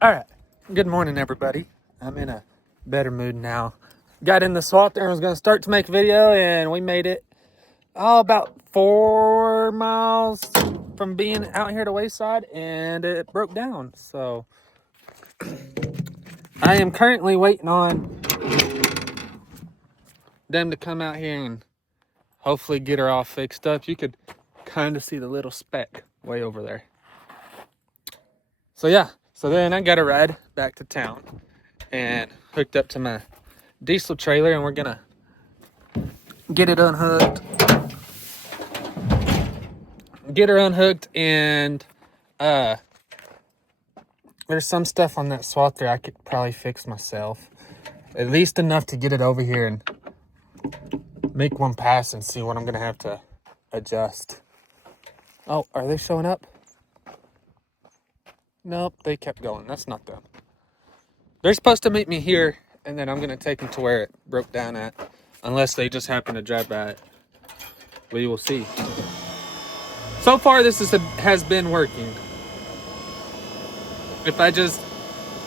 All right. Good morning, everybody. I'm in a better mood now. Got in the Swather and was going to start to make a video, and we made it about 4 miles from being out here to Wayside, and it broke down. So I am currently waiting on them to come out here and hopefully get her all fixed up. You could kind of see the little speck way over there. So yeah, so then I got a ride back to town and hooked up to my diesel trailer, and we're gonna get it unhooked, and there's some stuff on that Swather I could probably fix myself, at least enough to get it over here and make one pass and see what I'm gonna have to adjust. Oh, are they showing up? Nope, they kept going. That's not them. They're supposed to meet me here, and then I'm gonna take them to where it broke down at, unless they just happen to drive by it. We will see. So far, this has been working. If I just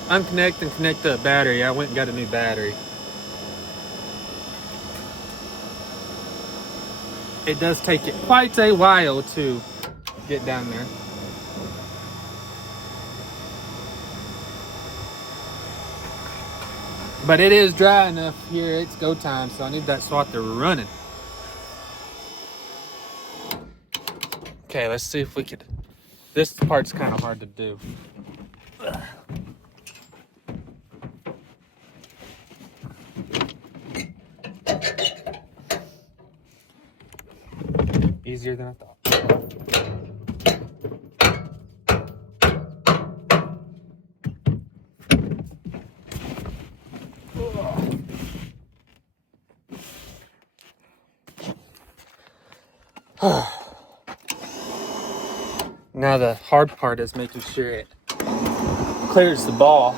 unconnect and connect the battery, I went and got a new battery. It does take it quite a while to get down there. But it is dry enough here. It's go time, so I need that Swather running. Okay, let's see if we could. This part's kind of hard to do. Easier than I thought. Now the hard part is making sure it clears the ball.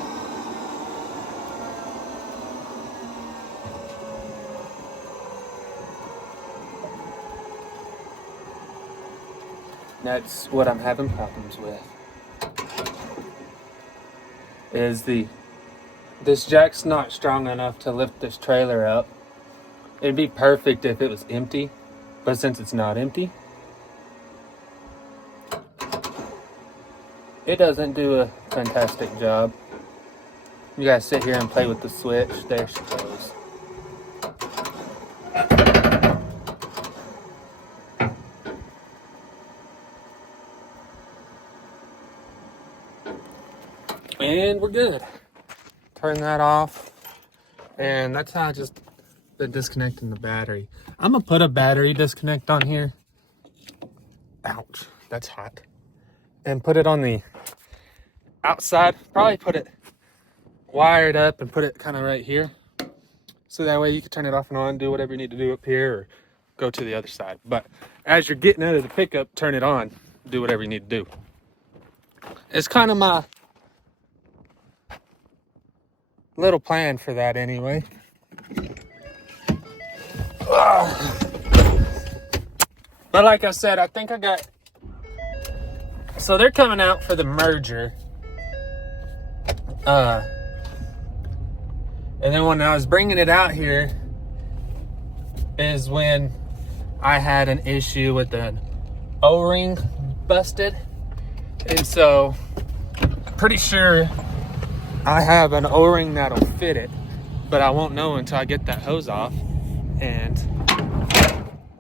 That's what I'm having problems with. This jack's not strong enough to lift this trailer up. It'd be perfect if it was empty, but since it's not empty, it doesn't do a fantastic job. You guys sit here and play with the switch. There she goes. And we're good. Turn that off. And that's how I just been disconnecting the battery. I'm gonna put a battery disconnect on here. Ouch, that's hot. And put it on the outside. Probably put it wired up and put it kind of right here. So that way you can turn it off and on, do whatever you need to do up here, or go to the other side. But as you're getting out of the pickup, turn it on. Do whatever you need to do. It's kind of my little plan for that anyway. But like I said, I think I got... So they're coming out for the merger. And then when I was bringing it out here is when I had an issue with an O-ring busted. And so pretty sure I have an O-ring that'll fit it, but I won't know until I get that hose off and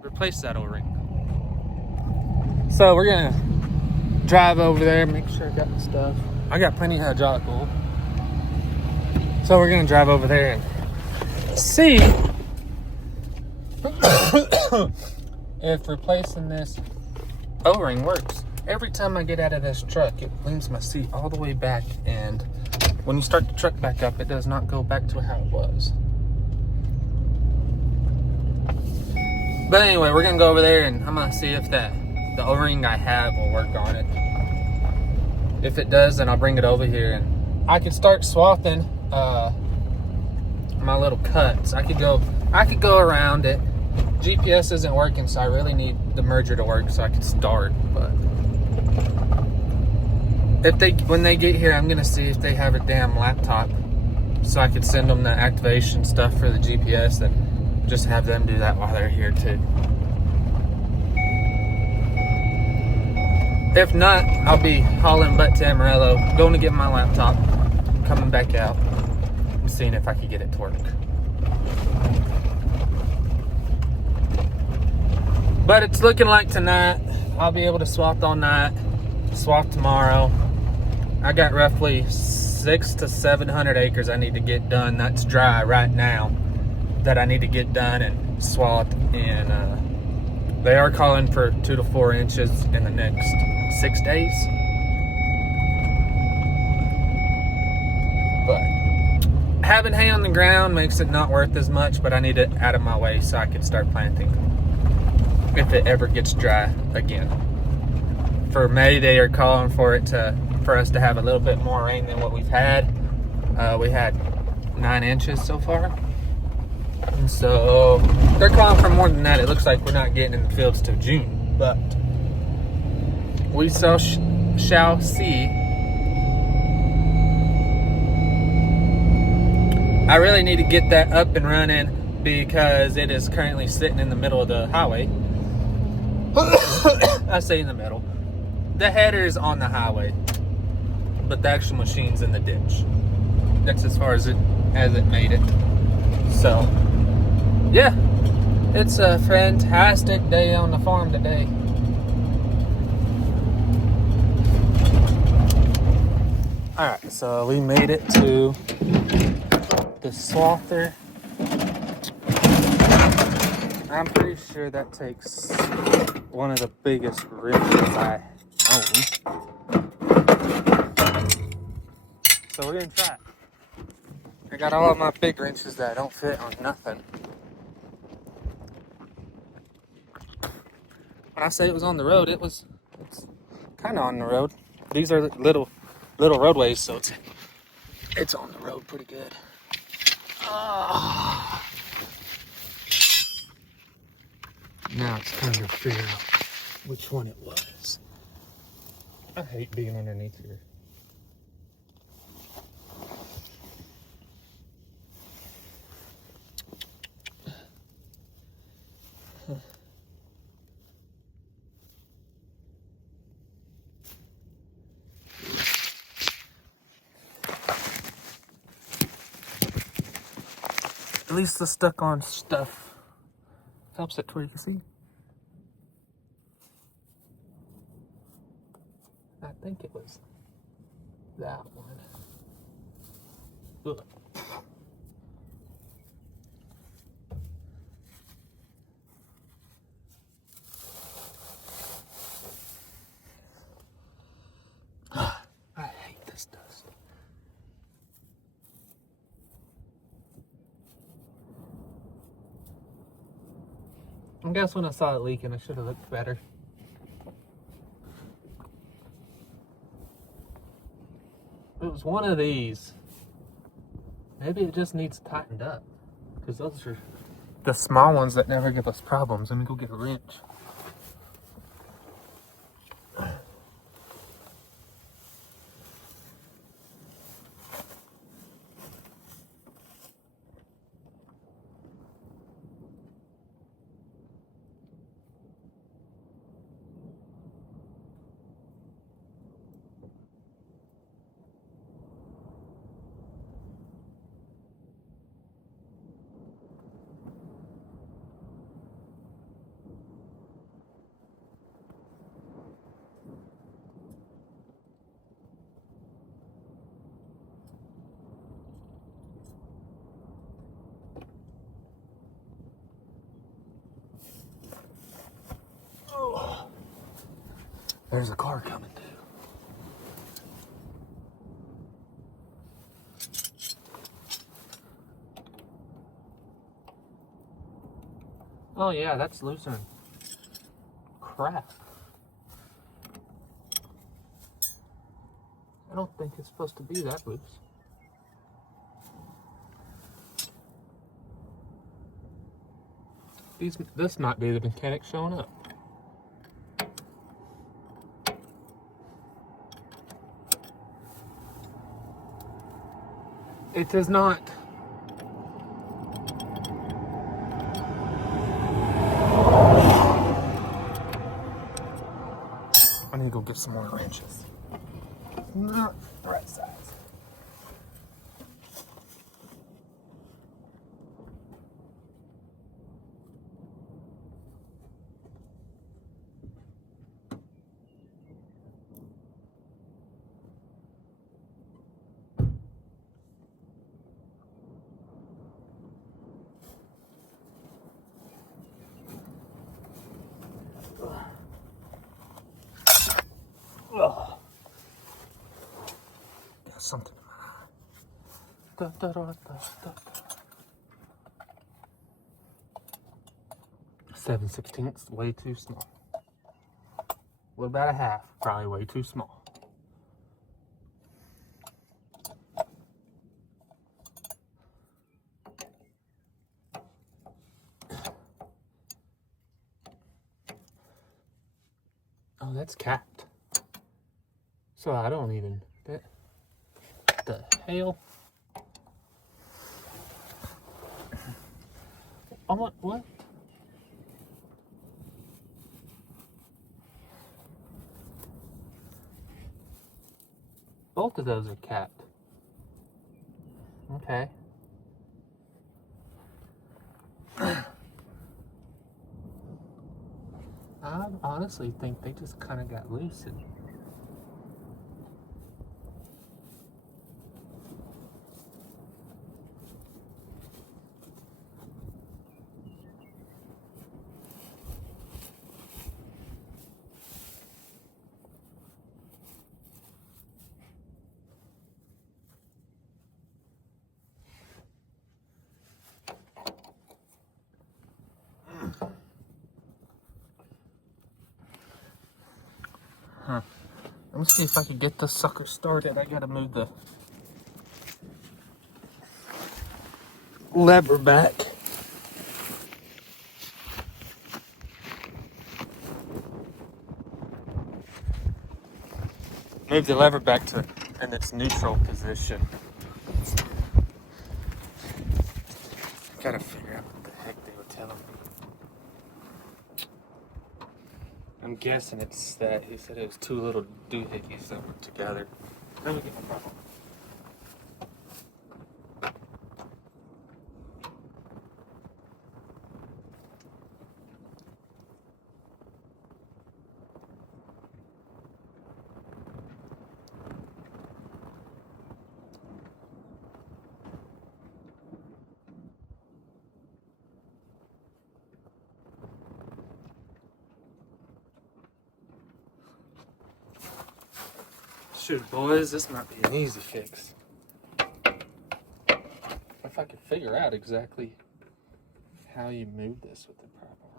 replace that O-ring. So we're gonna drive over there, make sure I got the stuff. I got plenty of hydraulic oil. So we're gonna drive over there and see if replacing this O-ring works. Every time I get out of this truck, it leans my seat all the way back, and when you start the truck back up, it does not go back to how it was. But anyway, we're gonna go over there and I'm gonna see if the O-ring I have will work on it. If it does, then I'll bring it over here and I can start swathing my little cuts. I could go around it. GPS isn't working, so I really need the merger to work so I can start. But when they get here, I'm gonna see if they have a damn laptop, so I could send them the activation stuff for the GPS and just have them do that while they're here too. If not, I'll be hauling butt to Amarillo, going to get my laptop, coming back out, and seeing if I can get it to work. But it's looking like tonight I'll be able to swap all night, swap tomorrow. I got roughly 600 to 700 acres I need to get done. That's dry right now that I need to get done and swapped. And they are calling for 2 to 4 inches in the next 6 days. But having hay on the ground makes it not worth as much, but I need it out of my way so I can start planting if it ever gets dry again. For May, they are calling for us to have a little bit more rain than what we've had. We had 9 inches so far. And so they're calling for more than that. It looks like we're not getting in the fields till June, but we shall see. I really need to get that up and running because it is currently sitting in the middle of the highway. I say in the middle. The header is on the highway, but the actual machine's in the ditch. That's as far as it made it. So, yeah, it's a fantastic day on the farm today. All right, so we made it to the Swather. I'm pretty sure that takes one of the biggest wrenches I own. So we're gonna try it. I got all of my big wrenches that don't fit on nothing. When I say it was on the road, it's kind of on the road. These are little roadways, so it's on the road pretty good. Now it's time to figure out which one it was. I hate being underneath here. At least the stuck on stuff helps it to where you can see. I think it was that one. Ugh. I hate this dust. I guess when I saw it leaking, I should have looked better. It was one of these. Maybe it just needs tightened up, because those are the small ones that never give us problems. Let me go get a wrench. There's a car coming too. Oh yeah, that's loosening. Crap. I don't think it's supposed to be that loose. This might be the mechanic showing up. It does not. I need to go get some more wrenches. Not the right size. Ugh. Got something in my eye. Da, da, da, da, da. 7/16, way too small. What about a half? Probably way too small. Oh, that's capped. So I don't even. The hell? I want what? Both of those are capped. Okay. I honestly think they just kind of got loosened. Huh. Let me see if I can get this sucker started. I gotta move the lever back. Move the lever back to in its neutral position. Gotta figure out what the heck they were telling me. I'm guessing it's that he said it was two little doohickeys that were together. Let me get my problem. Shoot, boys, this might be an easy fix. If I could figure out exactly how you move this with the proper.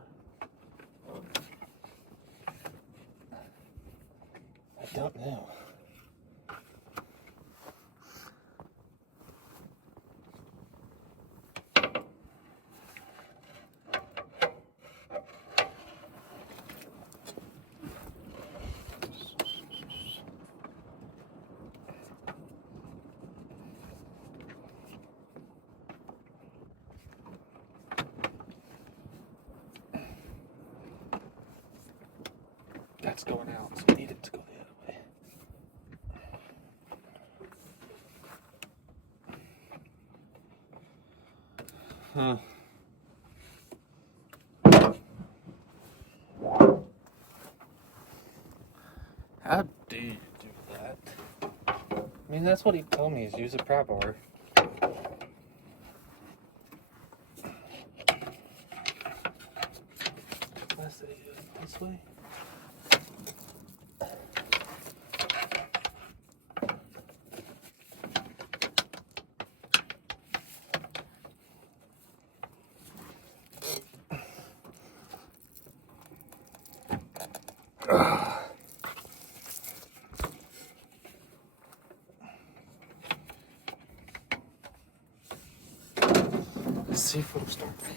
I don't know. That's going out, so we need it to go the other way. Huh. How do you do that? I mean, that's what he told me, is use a pry bar. Let's say this way. Let's see if it'll start now.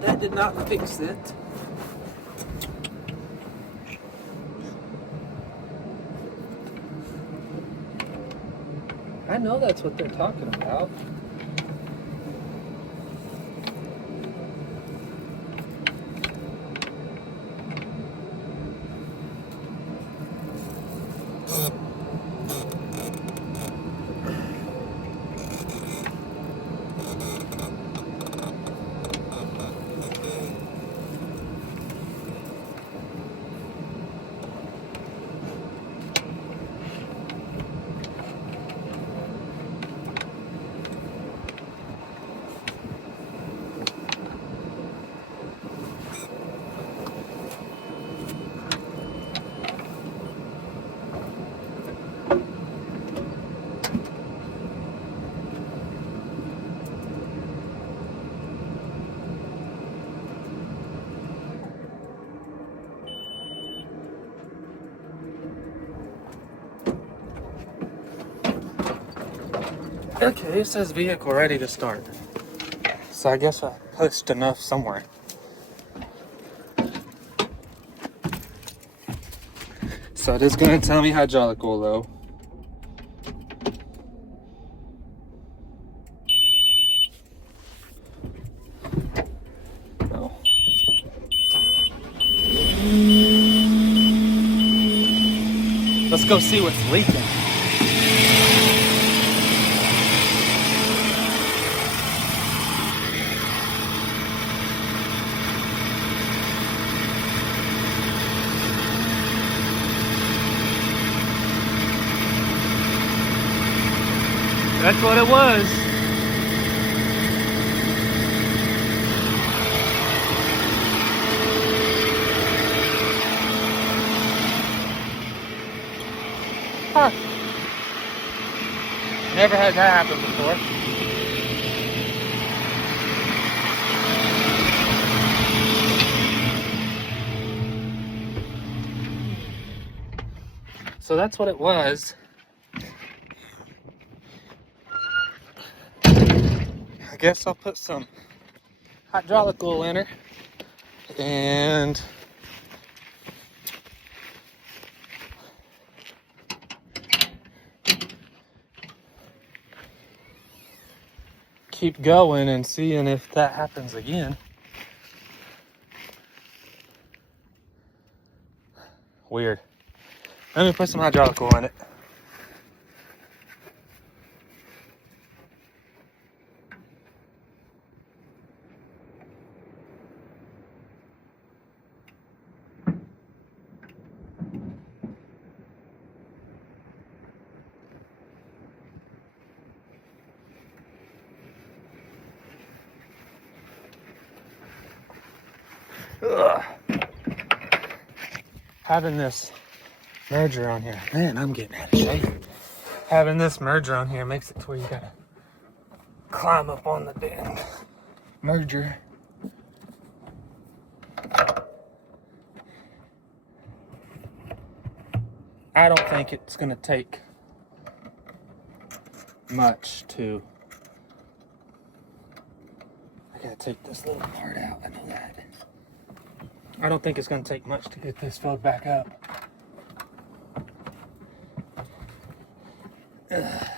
That did not fix it. I know that's what they're talking about. Okay, it says vehicle ready to start. So I guess I pushed enough somewhere. So it is going to tell me hydraulic oil though. Oh. Let's go see what's leaking. That's what it was. Huh. Never had that happen before. So that's what it was. I guess I'll put some hydraulic oil in her and keep going and seeing if that happens again. Weird. Let me put some hydraulic oil in it. Ugh. Having this merger on here, man, I'm getting out of shape. Having this merger on here makes it to where you gotta climb up on the damn merger. I don't think it's gonna take much to. I gotta take this little part out, I know that. I don't think it's gonna take much to get this filled back up. Ugh.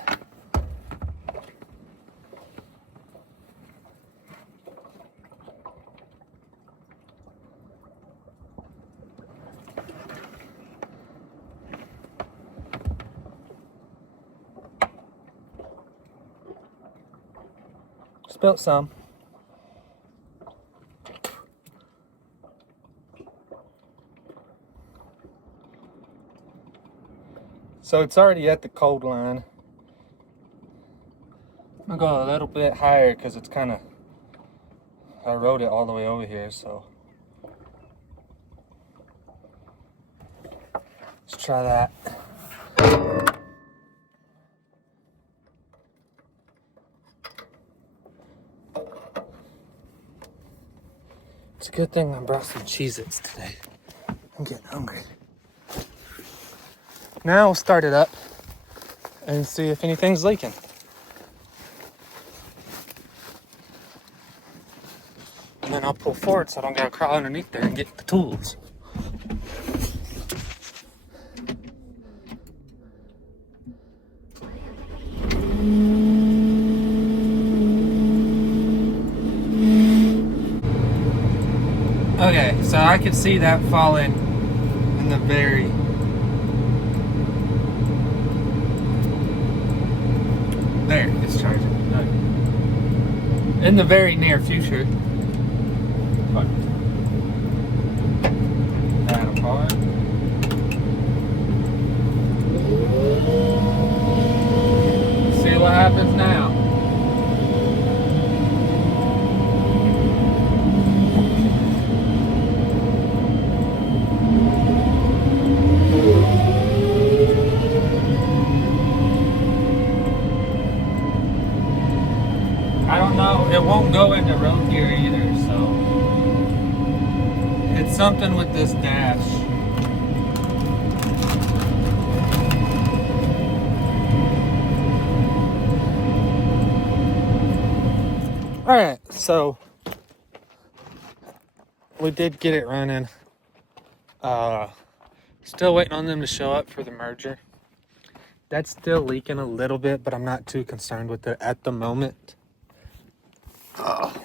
Spilt some. So it's already at the cold line. I'm gonna go a little bit higher because it's kind of, I rode it all the way over here, so. Let's try that. It's a good thing I brought some Cheez-Its today. I'm getting hungry. Now we'll start it up and see if anything's leaking. And then I'll pull forward so I don't gotta crawl underneath there and get the tools. Okay, so I could see that falling in the very there, it's charging. In the very near future. That apart. See what happens now. I don't know, it won't go into road gear either, so it's something with this dash. Alright, so we did get it running. Still waiting on them to show up for the merger. That's still leaking a little bit, but I'm not too concerned with it at the moment. What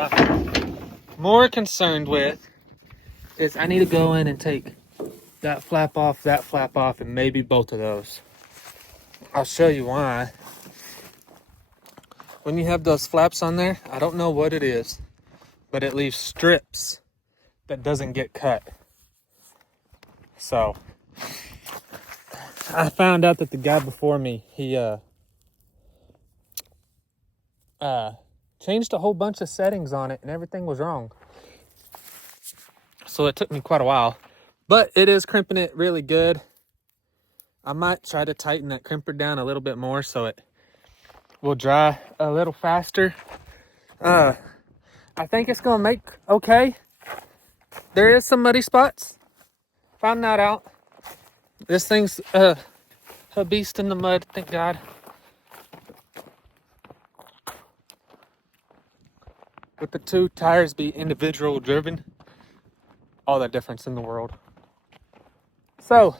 I'm more concerned with is I need to go in and take that flap off, and maybe both of those. I'll show you why. When you have those flaps on there, I don't know what it is, but it leaves strips that doesn't get cut. So I found out that the guy before me, he changed a whole bunch of settings on it and everything was wrong. So it took me quite a while, but it is crimping it really good. I might try to tighten that crimper down a little bit more so it will dry a little faster. I think it's gonna make okay. There is some muddy spots. Found that out. This thing's a beast in the mud, thank God. With the two tires be individual driven, all that difference in the world. So,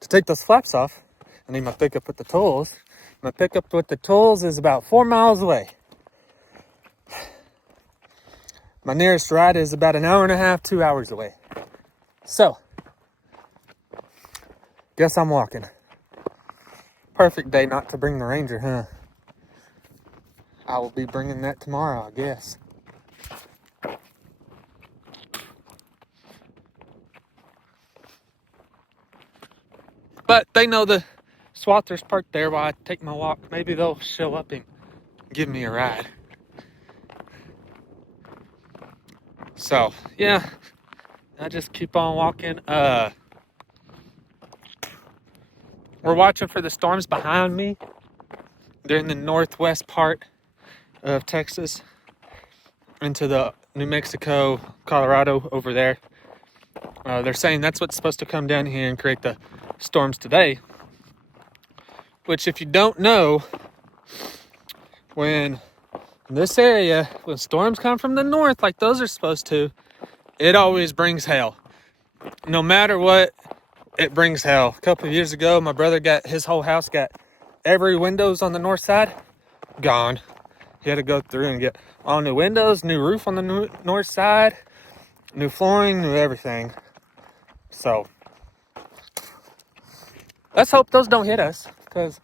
to take those flaps off, I need my pickup with the tools. My pickup with the tools is about 4 miles away. My nearest ride is about an hour and a half, 2 hours away. So, guess I'm walking. Perfect day not to bring the Ranger, huh? I will be bringing that tomorrow, I guess. But they know the Swather's parked there while I take my walk. Maybe they'll show up and give me a ride. So, yeah, I just keep on walking. We're watching for the storms behind me. They're in the northwest part of Texas into the New Mexico, Colorado over there. They're saying that's what's supposed to come down here and create the storms today. Which, if you don't know, when this area, when storms come from the north like those are supposed to, it always brings hail. No matter what, it brings hail. A couple of years ago, my brother got his whole house, got every windows on the north side gone. He had to go through and get all new windows, new roof on the north side, new flooring, new everything. So let's hope those don't hit us, because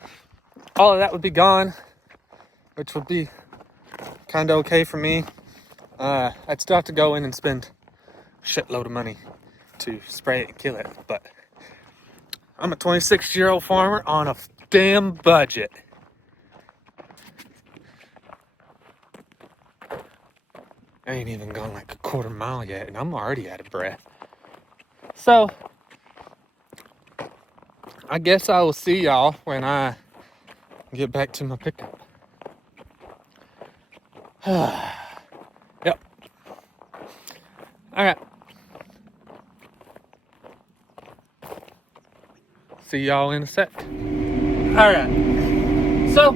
all of that would be gone, which would be kind of okay for me. I'd still have to go in and spend a shitload of money to spray it and kill it, but I'm a 26-year-old farmer on a damn budget. I ain't even gone like a quarter mile yet, and I'm already out of breath. So, I guess I will see y'all when I get back to my pickup. Yep. All right. see y'all in a sec. All right, so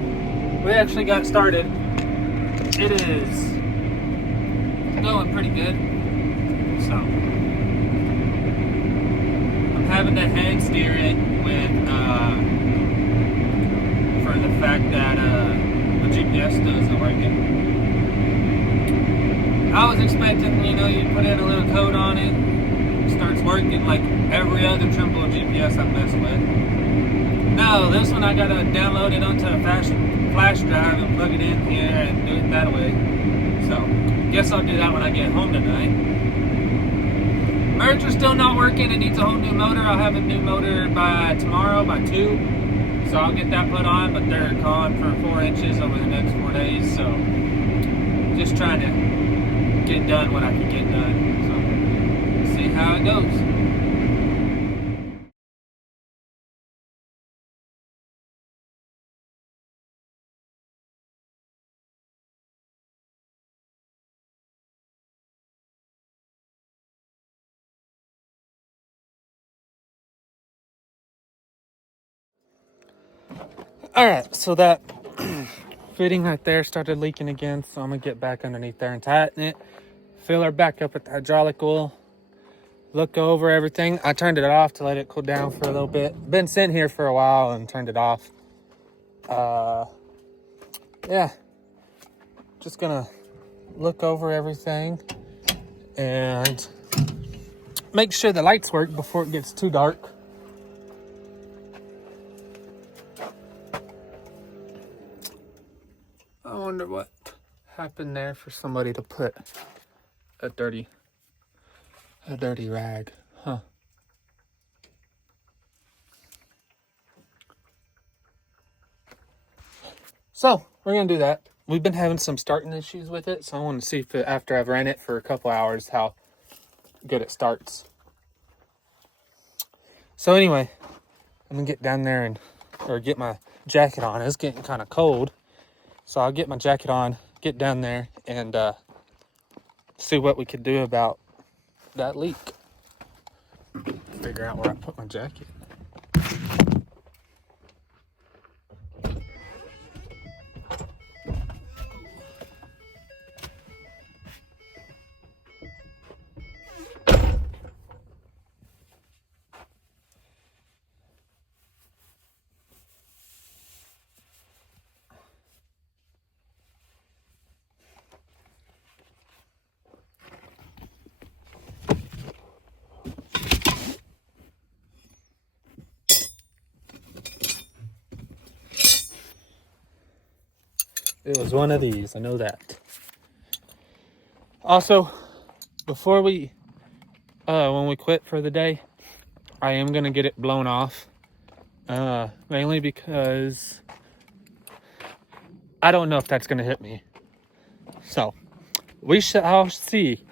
we actually got started. It is going pretty good. So I'm having to hand steer it with for the fact that the GPS isn't working. I was expecting, you put in a little code on it, it starts working like every other Trimble GPS I've messed with. No, this one I gotta download it onto a flash drive and plug it in here and do it that way. So, guess I'll do that when I get home tonight. Merger's still not working. It needs a whole new motor. I'll have a new motor by tomorrow, by 2. So I'll get that put on, but they're calling for 4 inches over the next 4 days. So, just trying to get done what I can get done. So, see how it goes. Alright, so that fitting right there started leaking again, so I'm going to get back underneath there and tighten it. Fill her back up with the hydraulic oil. Look over everything. I turned it off to let it cool down for a little bit. Been sitting here for a while and turned it off. Yeah. Just going to look over everything and make sure the lights work before it gets too dark. I wonder what happened there for somebody to put a dirty rag, huh? So we're gonna do that. We've been having some starting issues with it, so I want to see if after I've ran it for a couple hours how good it starts. So anyway, I'm gonna get down there or get my jacket on. It's getting kind of cold. So I'll get my jacket on, get down there, and see what we could do about that leak. Figure out where I put my jacket. It was one of these, I know that. Also, before we, when we quit for the day, I am gonna get it blown off. Mainly because I don't know if that's gonna hit me. So, we shall see.